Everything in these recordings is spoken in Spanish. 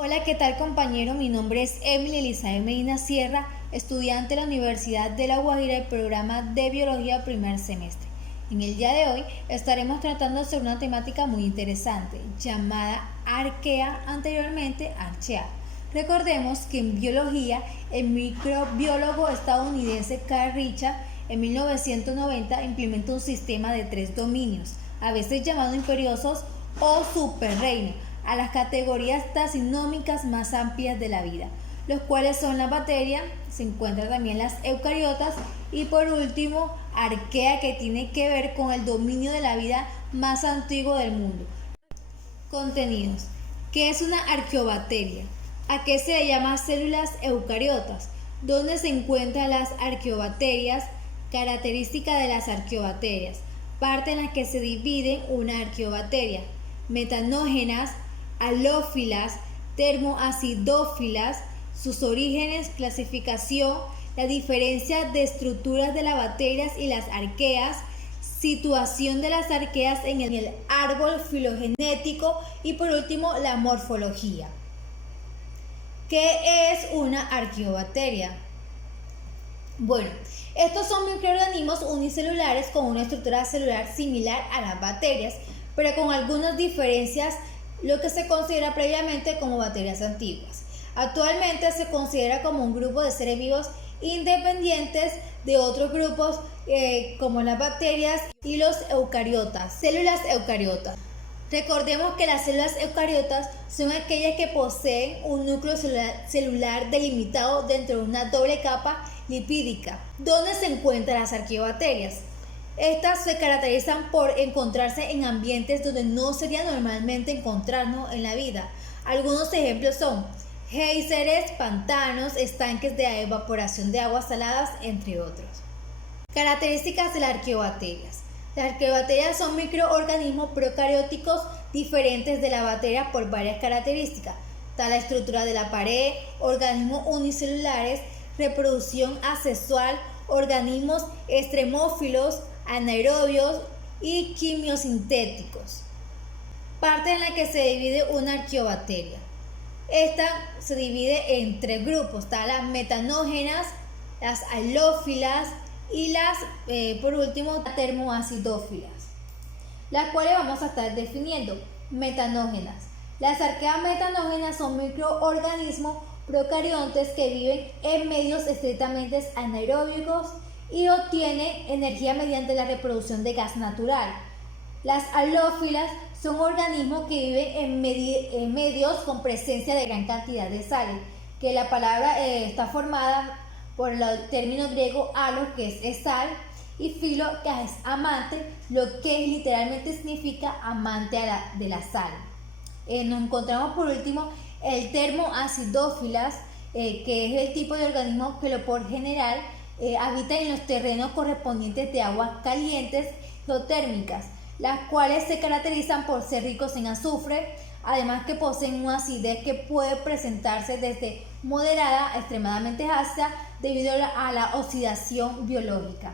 Hola, ¿qué tal compañero? Mi nombre es Emily Elizabeth Medina Sierra, estudiante de la Universidad de La Guajira del programa de Biología primer semestre. En el día de hoy estaremos tratando sobre una temática muy interesante llamada arquea, anteriormente archea. Recordemos que en biología el microbiólogo estadounidense Carl Richard en 1990 implementó un sistema de 3 dominios, a veces llamados imperiosos o superreinos, a las categorías taxonómicas más amplias de la vida, los cuales son la bacteria, se encuentran también las eucariotas y por último arquea, que tiene que ver con el dominio de la vida más antiguo del mundo. Contenidos. ¿Qué es una arqueobacteria? ¿A qué se le llama células eucariotas? ¿Dónde se encuentran las arqueobacterias? Características de las arqueobacterias. Parte en la que se divide una arqueobacteria. Metanógenas, halófilas, termoacidófilas, sus orígenes, clasificación, la diferencia de estructuras de las bacterias y las arqueas, situación de las arqueas en el árbol filogenético y por último la morfología. ¿Qué es una arqueobacteria? Bueno, estos son microorganismos unicelulares con una estructura celular similar a las bacterias, pero con algunas diferencias, lo que se considera previamente como bacterias antiguas. Actualmente se considera como un grupo de seres vivos independientes de otros grupos como las bacterias y los eucariotas, células eucariotas. Recordemos que las células eucariotas son aquellas que poseen un núcleo celular delimitado dentro de una doble capa lipídica. ¿Dónde se encuentran las arqueobacterias? Estas se caracterizan por encontrarse en ambientes donde no sería normalmente encontrarnos en la vida. Algunos ejemplos son géiseres, pantanos, estanques de evaporación de aguas saladas, entre otros. Características de las arqueobacterias. Las arqueobacterias son microorganismos procarióticos diferentes de la bacteria por varias características, tal la estructura de la pared, organismos unicelulares, reproducción asexual, organismos extremófilos, anaerobios y quimiosintéticos. Parte en la que se divide una arqueobacteria. Esta se divide en 3 grupos, las metanógenas, las halófilas y las, por último, termoacidófilas, las cuales vamos a estar definiendo. Metanógenas. Las arqueas metanógenas son microorganismos procariontes que viven en medios estrictamente anaeróbicos y obtienen energía mediante la reproducción de gas natural. Las halófilas son organismos que viven en medios con presencia de gran cantidad de sales, que la palabra está formada por el término griego halos, que es sal, y filo, que es amante, lo que literalmente significa amante de la sal. Nos encontramos por último el termoacidófilas, que es el tipo de organismo que por general habita en los terrenos correspondientes de aguas calientes geotérmicas, las cuales se caracterizan por ser ricos en azufre, además que poseen una acidez que puede presentarse desde moderada a extremadamente ácida debido a la oxidación biológica.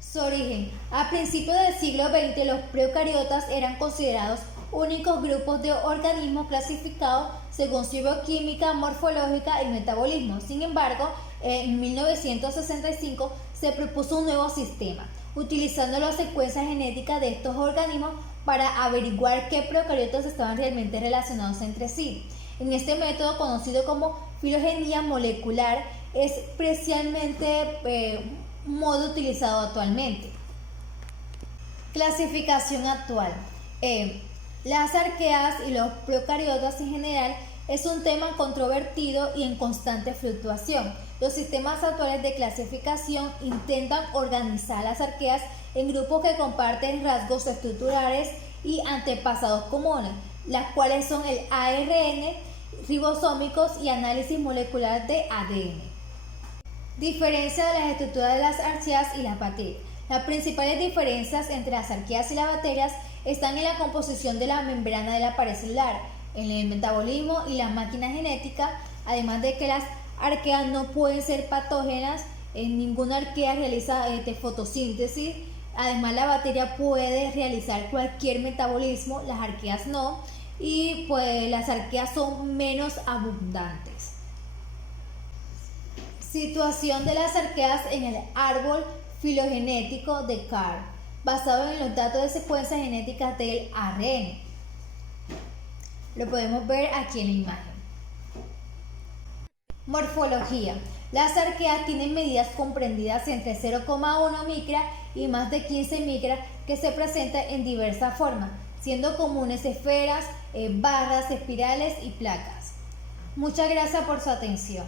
Su origen. A principios del siglo XX, los procariotas eran considerados únicos grupos de organismos clasificados según su bioquímica, morfológica y metabolismo. Sin embargo, en 1965 se propuso un nuevo sistema, utilizando las secuencias genéticas de estos organismos para averiguar qué procariotas estaban realmente relacionados entre sí. En este método, conocido como filogenia molecular, es especialmente un modo utilizado actualmente. Clasificación actual. Las arqueas y los procariotas en general es un tema controvertido y en constante fluctuación. Los sistemas actuales de clasificación intentan organizar las arqueas en grupos que comparten rasgos estructurales y antepasados comunes, las cuales son el ARN, ribosómicos y análisis molecular de ADN. Diferencia de las estructuras de las arqueas y las bacterias. Las principales diferencias entre las arqueas y las bacterias están en la composición de la membrana de la pared celular, en el metabolismo y la máquina genética, además de que las arqueas no pueden ser patógenas, ninguna arquea realiza fotosíntesis, además la bacteria puede realizar cualquier metabolismo, las arqueas no, y pues las arqueas son menos abundantes. Situación de las arqueas en el árbol filogenético de Carr, basado en los datos de secuencia genética del ARN. Lo podemos ver aquí en la imagen. Morfología. Las arqueas tienen medidas comprendidas entre 0,1 micra y más de 15 micra que se presentan en diversas formas, siendo comunes esferas, barras, espirales y placas. Muchas gracias por su atención.